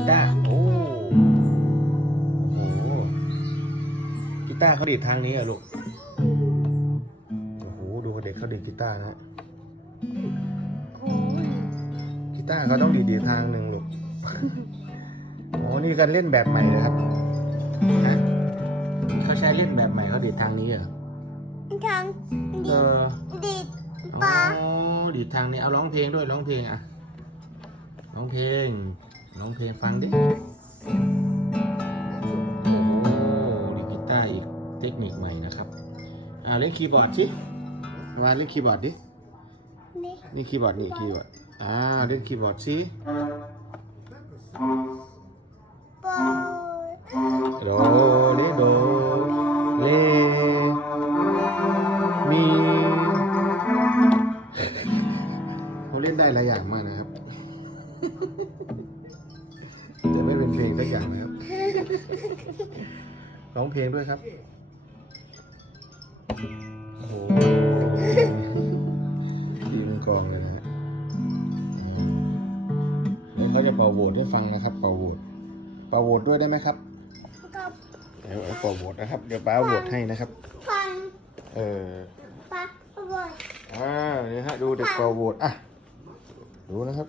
กีตาร์โอ้โหกีตาร์เขาดีดทางนี้เหรอะลูกโอ้โหดูเด็กเขาดีดกีตาร์นะฮะโอ้ยกีตาร์เขาต้องดีดดีทางหนึ่งลูกโอ้นี่การเล่นแบบใหม่เลยครับฮะเขาใช้เล่นแบบใหม่เขาดีดทางนี้เหรอทางเอดีดอดีดปลาอ๋อดีดทางนี้เอาร้องเพลงด้วยร้องเพลงอะร้องเพลง ร้องเพลงฟังดิโอ้ดีกีตาร์อีกเทคนิคใหม่นะครับอ่าเล่นคีย์บอร์ดสิวานเล่นคีย์บอร์ดดินี่นี่คีย์บอร์ดนี่คีย์บอร์ดอ่าเล่นคีย์บอร์ดสิโดเลโดเลมีเขาเล่นได้หลายอย่างมากนะครับ ไม่เป็นเพลงสักอย่างนะครับร้องเพลงด้วยครับโอ้โหยิงกลองเลยนะฮะแล้วเขาจะเป่าโหวตให้ฟังนะครับ เป่าโหวตเป่าโหวตด้วยได้ไหมครับกับเดี๋ยวเอาเป่าโหวตนะครับ เดี๋ยวป้าโหวตให้นะครับ ฟันเออปลาบดอ่านี่ฮะดูเด็กเป่าโหวตอะดูนะครับ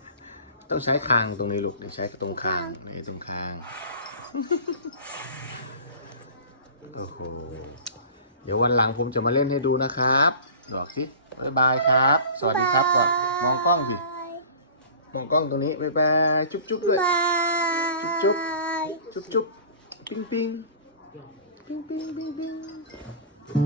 ต้องใช้คางตรงนี้ลูกใช้ตรงคางในตรงคาง โอ้โห เดี๋ยววันหลังผมจะมาเล่นให้ดูนะครับบอกสิบ๊ายบายครับ สวัสดีครับก่อน มองกล้องสิมองกล้องตรงนี้บ๊ายบาย จุ๊บจุ๊บด้วยบายจุ๊บจุ๊บจุ๊บปิ้งปิ้งปิ้งปิ้งปิ้งปิ้ง